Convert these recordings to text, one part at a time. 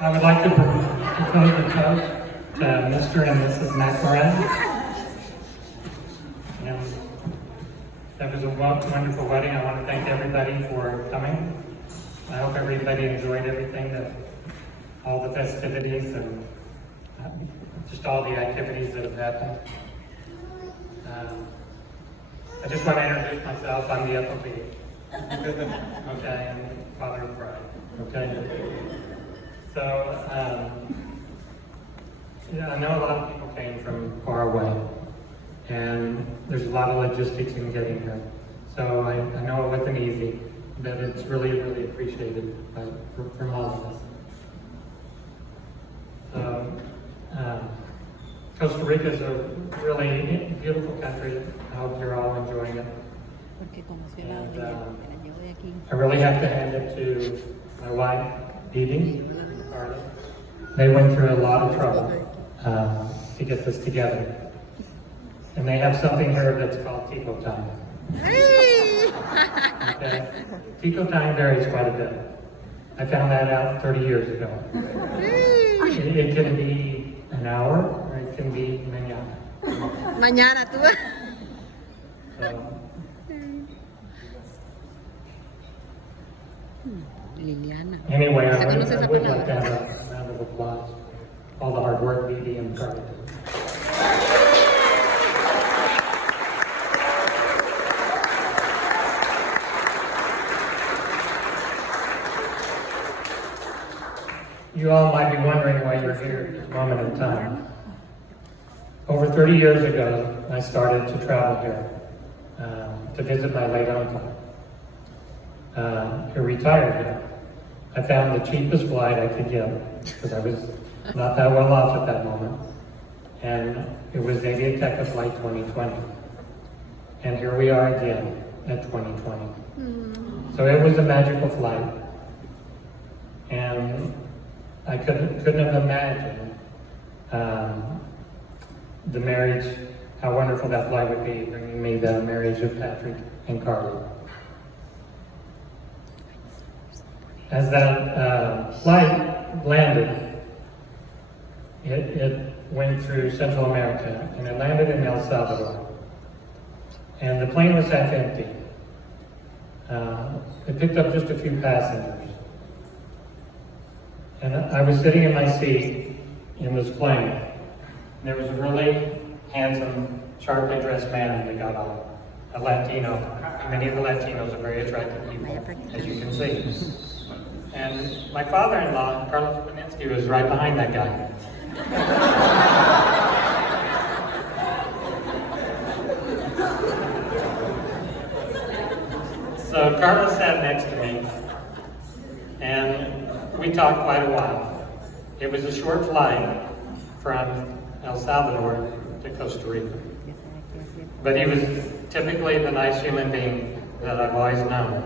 I would like to propose a toast to Mr. and Mrs. McMorrin. And that was a wonderful wedding. I want to thank everybody for coming. I hope everybody enjoyed everything, all the festivities and just all the activities that have happened. I just want to introduce myself. I'm the FOP. Okay, and father of bride. Okay. So, yeah, I know a lot of people came from far away, and there's a lot of logistics in getting here. So I know it wasn't easy, but it's really, really appreciated from all of us. So, Costa Rica is a really beautiful country. I hope you're all enjoying it. And, I really have to hand it to my wife, Dee Carlye. They went through a lot of trouble to get this together. And they have something here that's called Tico time. Okay? Tico time varies quite a bit. I found that out 30 years ago. It can be an hour, or it can be mañana. Mañana tú. So, Liliana. anyway, I would like to have a round of applause. All the hard work Dee and Carlye did. You all might be wondering why you're here at this moment in time. Over 30 years ago, I started to travel here to visit my late uncle, who retired here. I found the cheapest flight I could get because I was not that well off at that moment, and it was Aviateca Flight 2020. And here we are again at 2020. So it was a magical flight, and I couldn't have imagined the marriage, how wonderful that flight would be, bringing me the marriage of Patrick and Carlye. As that flight landed, it went through Central America, and it landed in El Salvador. And the plane was half empty. It picked up just a few passengers. And I was sitting in my seat in this plane. There was a really handsome, sharply dressed man that got on, a Latino. Many of the Latinos are very attractive people, as you can see. And my father-in-law, Carlos Paninsky, was right behind that guy. So Carlos sat next to me, and we talked quite a while. It was a short flight from El Salvador to Costa Rica. But he was typically the nice human being that I've always known.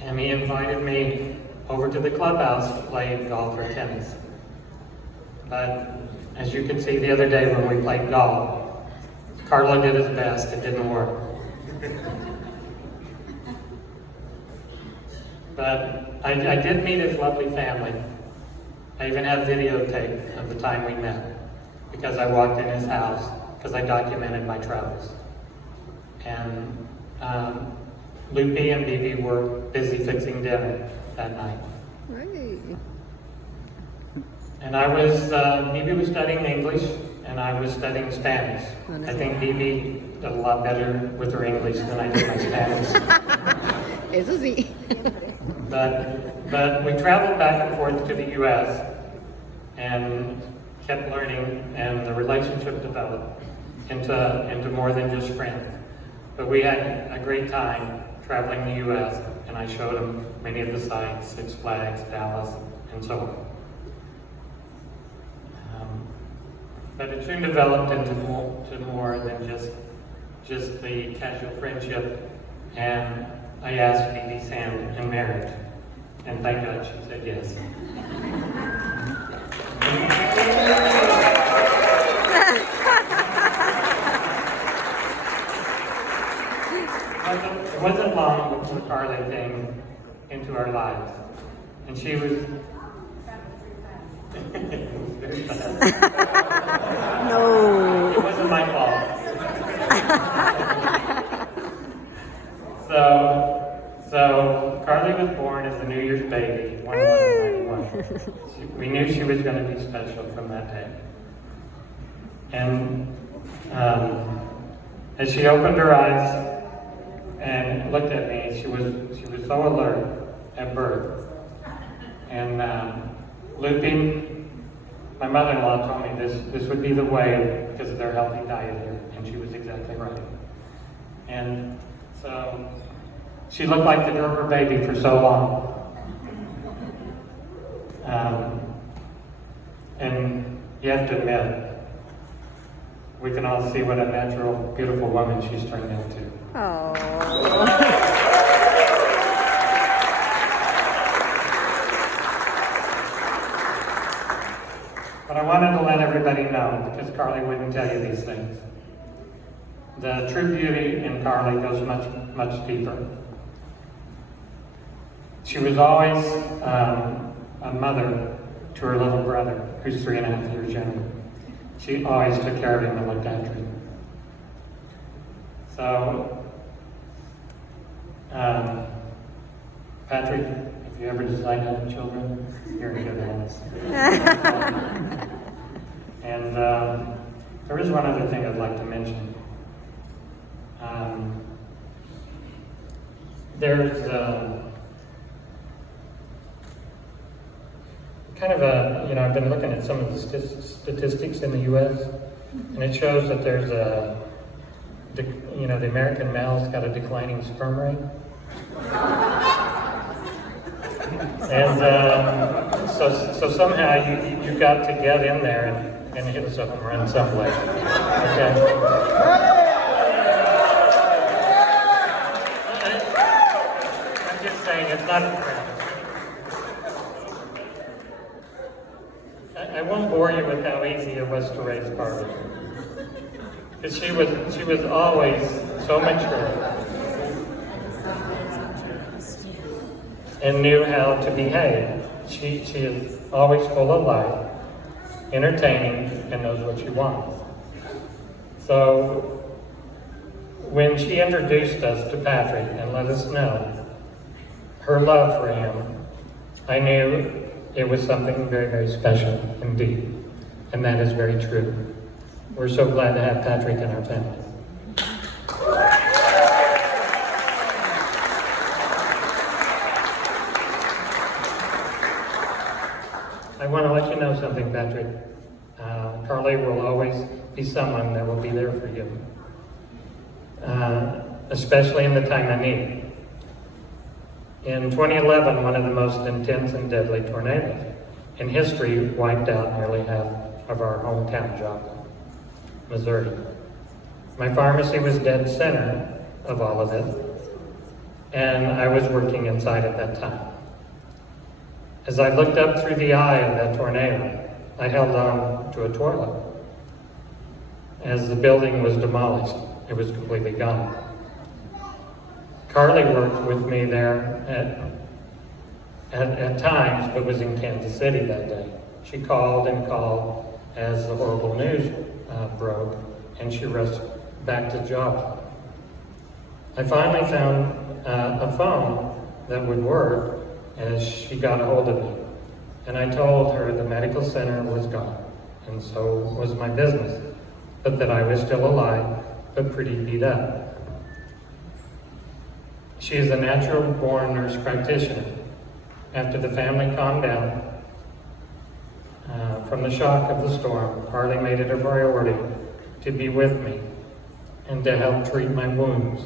And he invited me over to the clubhouse to play golf or tennis. But as you could see the other day when we played golf, Carlye did his best, it didn't work. But I did meet his lovely family. I even have videotape of the time we met, because I walked in his house, because I documented my travels. And Lupe and Bibi were busy fixing dinner that night. And I was, Bibi was studying English, and I was studying Spanish. I think Bibi did a lot better with her English than I did my Spanish. Eso sí. But we traveled back and forth to the U.S. and kept learning, and the relationship developed into more than just friends. But we had a great time traveling the U.S., and I showed him many of the sites, Six Flags, Dallas, and so on. But it soon developed into more than just the casual friendship, and I asked Bibi's hand in marriage, and thank God she said yes. It wasn't long before Carlye came into our lives, and she was No. It wasn't my fault. So Carlye was born as a New Year's baby, 1/1/91. We knew she was going to be special from that day. And as she opened her eyes and looked at me, she was so alert at birth. And Looping, my mother-in-law told me this would be the way because of their healthy diet here, and she was exactly right. And so she looked like the Gerber baby for so long. And you have to admit, we can all see what a natural, beautiful woman she's turned into. Oh. But I wanted to let everybody know, because Carlye wouldn't tell you these things. The true beauty in Carlye goes much, much deeper. She was always a mother to her little brother, who's 3.5 years younger. She always took care of him and looked after him. So, Patrick, if you ever decide to have children, you're in good hands. And there is one other thing I'd like to mention. There's kind of I've been looking at some of the statistics in the U.S., and it shows that there's the American male's got a declining sperm rate. And so somehow you got to get in there and hit us a home run someplace. Okay? I'm just saying it's not a trend. I won't bore you with how easy it was to raise Carlye. Because she was always so mature and knew how to behave. She is always full of life, entertaining, and knows what she wants. So when she introduced us to Patrick and let us know her love for him, I knew it was something very, very special indeed. And that is very true. We're so glad to have Patrick in our family. I want to let you know something, Patrick. Carlye will always be someone that will be there for you, especially in the time of need. In 2011, one of the most intense and deadly tornadoes in history wiped out nearly half of our hometown, Joplin, Missouri. My pharmacy was dead center of all of it, and I was working inside at that time. As I looked up through the eye of that tornado, I held on to a toilet. As the building was demolished, it was completely gone. Carlye worked with me there at times, but was in Kansas City that day. She called and called as the horrible news broke, and she rushed back to Joplin. I finally found a phone that would work as she got a hold of me. And I told her the medical center was gone, and so was my business, but that I was still alive, but pretty beat up. She is a natural-born nurse practitioner. After the family calmed down from the shock of the storm, Carlye made it a priority to be with me and to help treat my wounds.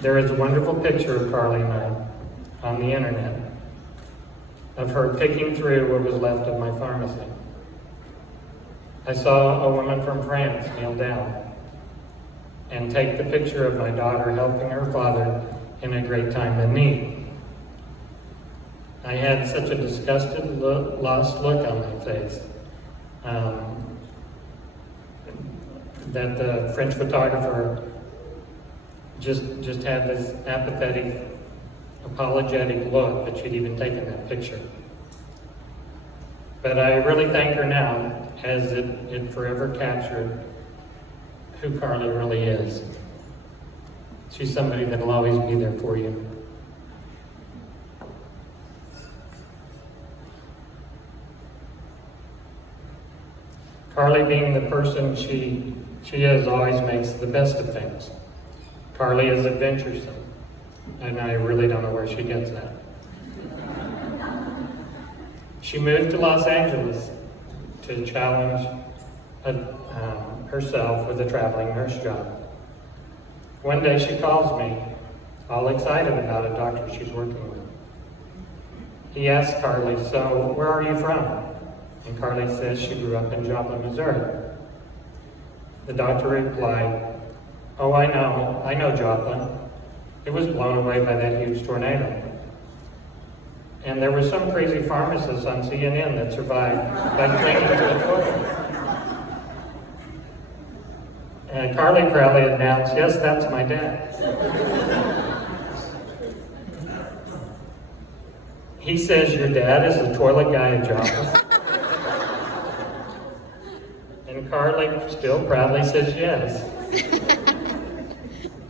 There is a wonderful picture of Carlye and I on the internet of her picking through what was left of my pharmacy. I saw a woman from France kneel down and take the picture of my daughter helping her father in a great time of need. I had such a disgusted, lost look on my face that the French photographer just had this apathetic, apologetic look that she'd even taken that picture. But I really thank her now, as it forever captured who Carlye really is. She's somebody that'll always be there for you. Carlye, being the person she is, always makes the best of things. Carlye is adventuresome, and I really don't know where she gets that. She moved to Los Angeles to challenge herself with a traveling nurse job. One day she calls me, all excited about a doctor she's working with. He asks Carlye, "So where are you from?" And Carlye says she grew up in Joplin, Missouri. The doctor replied, "Oh, I know Joplin. It was blown away by that huge tornado. And there was some crazy pharmacist on CNN that survived by clinging to the toilet." And Carlye proudly announced, "Yes, that's my dad." He says, "Your dad is the toilet guy at Joplin?" And Carlye still proudly says yes.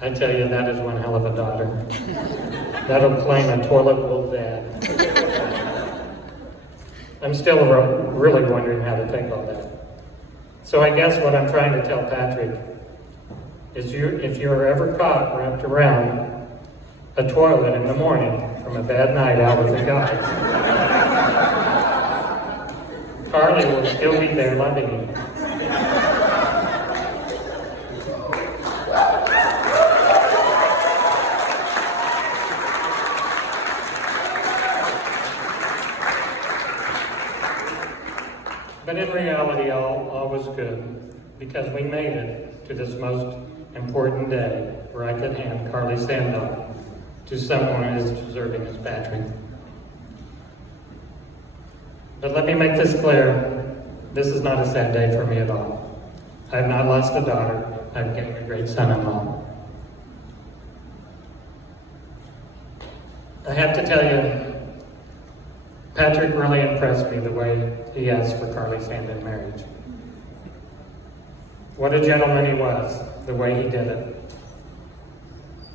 I tell you, that is one hell of a daughter. That'll claim a toilet bowl dad. I'm still really wondering how to take all that. So I guess what I'm trying to tell Patrick is if you're ever caught wrapped around a toilet in the morning from a bad night out with the guys, Carlye will still be there loving you. But in reality, all was good, because we made it to this most important day where I could hand Carlye Sandoff to someone as deserving as Patrick. But let me make this clear, this is not a sad day for me at all. I have not lost a daughter, I've gained a great son-in-law. I have to tell you, Patrick really impressed me the way he asked for Carlye's hand in marriage. What a gentleman he was, the way he did it.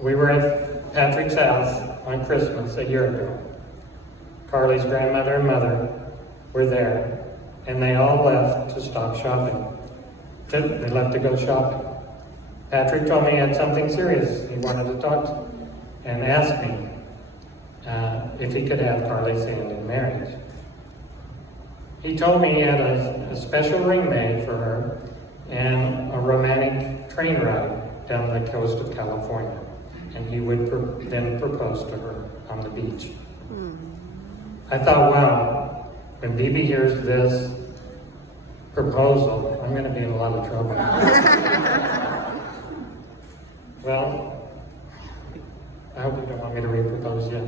We were at Patrick's house on Christmas a year ago. Carlye's grandmother and mother were there, and they all left to stop shopping. They left to go shopping. Patrick told me he had something serious he wanted to talk to, and asked me if he could have Carlye's hand in marriage. He told me he had a special ring made for her and a romantic train ride down the coast of California, and he would then propose to her on the beach. I thought, wow, when Bibi hears this proposal, I'm going to be in a lot of trouble. Well, I hope you don't want me to re-propose yet.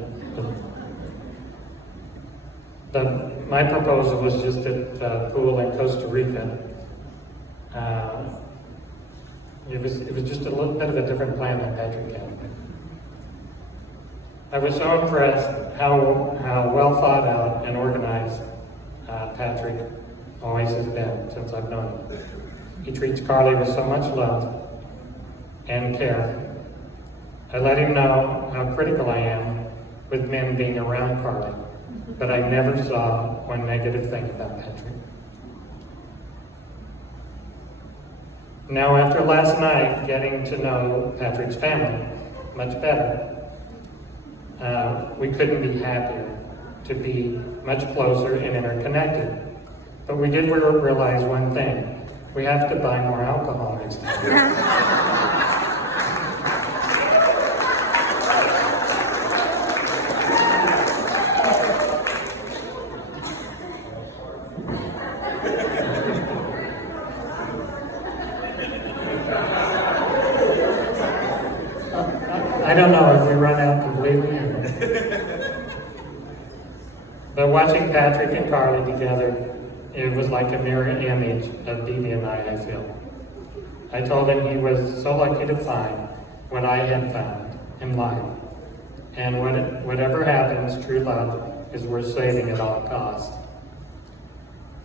But my proposal was just at the pool in Costa Rica. It was just a little bit of a different plan than Patrick had. I was so impressed how well thought out and organized Patrick always has been since I've known him. He treats Carlye with so much love and care. I let him know how critical I am with men being around Carlye, but I never saw one negative thing about Patrick. Now, after last night, getting to know Patrick's family much better, we couldn't be happier to be much closer and interconnected. But we did realize one thing: we have to buy more alcohol next time. I don't know if we run out completely. But watching Patrick and Carlye together, it was like a mirror image of Bibi and I feel. I told him he was so lucky to find what I had found in life. And whatever happens, true love is worth saving at all costs.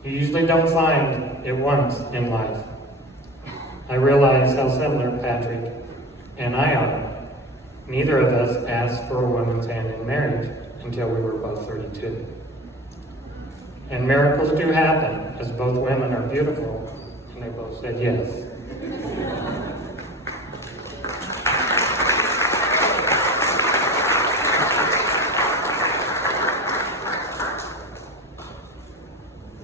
You usually don't find it once in life. I realize how similar Patrick and I are. Neither of us asked for a woman's hand in marriage until we were both 32. And miracles do happen, as both women are beautiful, and they both said yes.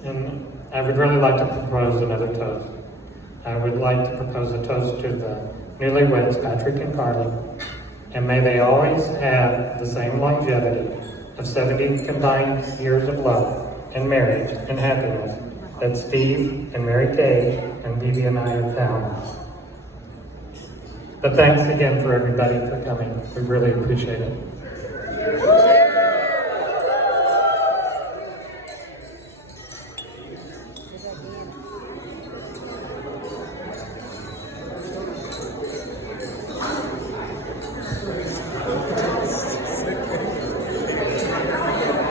And I would really like to propose another toast. I would like to propose a toast to the newlyweds, Patrick and Carlye, and may they always have the same longevity of 70 combined years of love and marriage and happiness that Steve and Mary Kay and Vivi and I have found. But thanks again for everybody for coming. We really appreciate it.